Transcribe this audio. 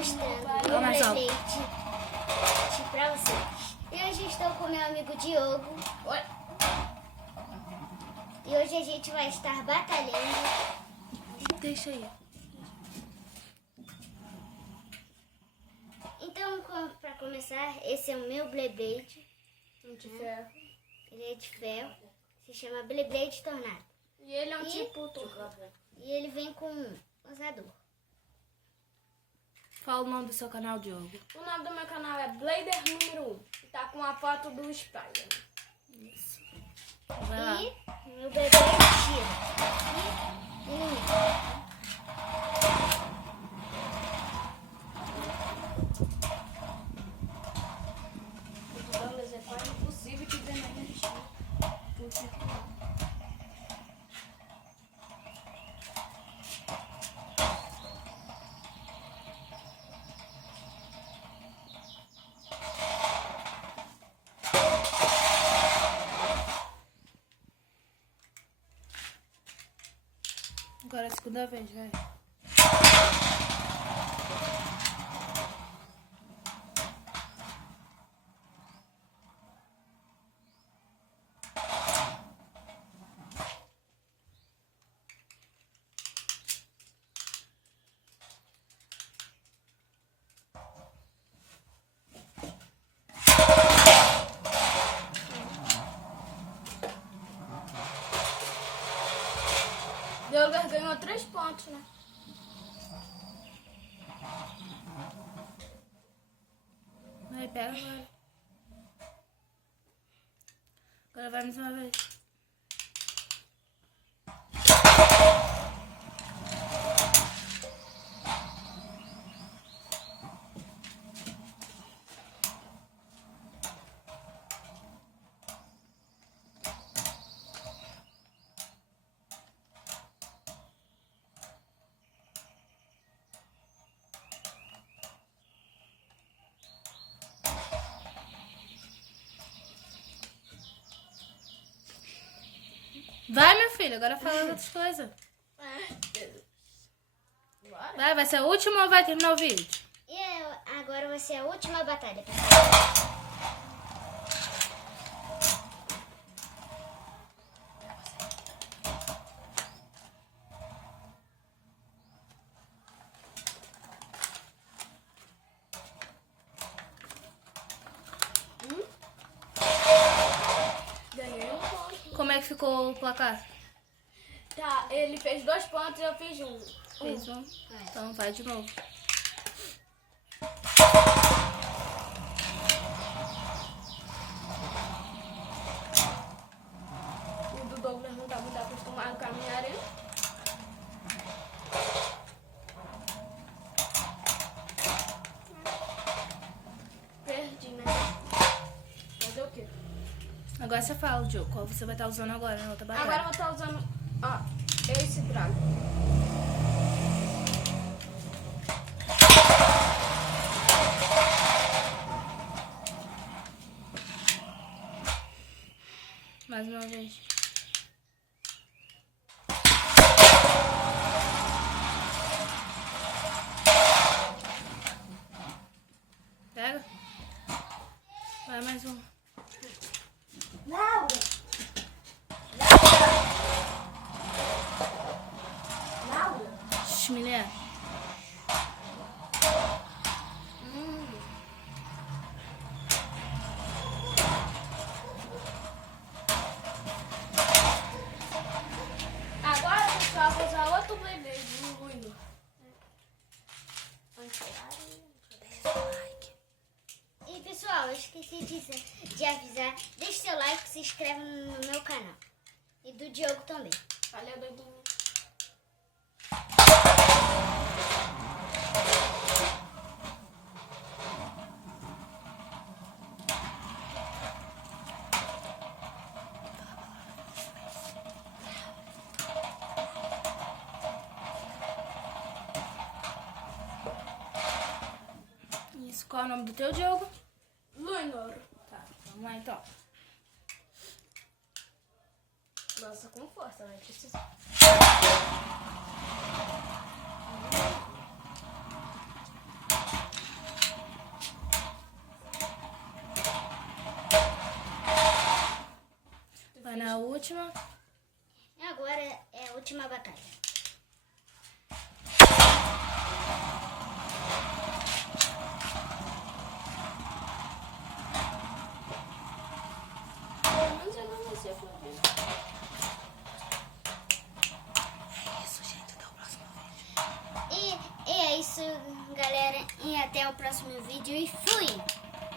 mostrando o meu leite pra vocês. E hoje estou com meu amigo Diogo. E hoje a gente vai estar batalhando. Deixa aí. Então, para começar, esse é o meu Beyblade. De ferro. Ele é de ferro. Se chama Beyblade Tornado. E ele é um tipo turbo. E ele vem com um usador. Fala o nome do seu canal, Diogo. O nome do meu canal é Blader número 1. E tá com a foto do Spider. Isso. Vai lá. E meu bebê tira. E ilumina. É quase impossível de ver na energia. Agora é a segunda vez, vai. Diogo ganhou 3 pontos, né? Vai, pega agora. Agora vai mais uma vez. Vai, meu filho, agora fala outras coisas. Vai ser a última ou vai terminar o vídeo? E agora vai ser a última batalha. Ganhei 1 ponto. Como é que ficou o placar? Tá, ele fez 2 pontos e eu fiz 1. Fez um? Então vai de novo. O do Douglas não tá muito acostumado com a minha areia. Perdi, né? Fazer o quê? Agora você fala, Diogo, qual você vai estar usando agora na outra batalha. Agora eu vou estar usando, ó, esse drago. Mais uma vez. Pega. Vai mais um. Laura! Milena. Agora, pessoal, vou usar outro Beyblade no ruído. E pessoal, eu esqueci de avisar. Deixe seu like, se inscreve no meu canal. E do Diogo também. Valeu, doidinho. Isso, qual é o nome do teu, Diogo? Luinor. Tá, vamos lá então. Nossa, com força, vai precisar. última. Agora é a última batalha. Pelo menos eu não vou ser fodendo. Isso, gente. Até o próximo vídeo. E é isso, galera. E até o próximo vídeo. E fui!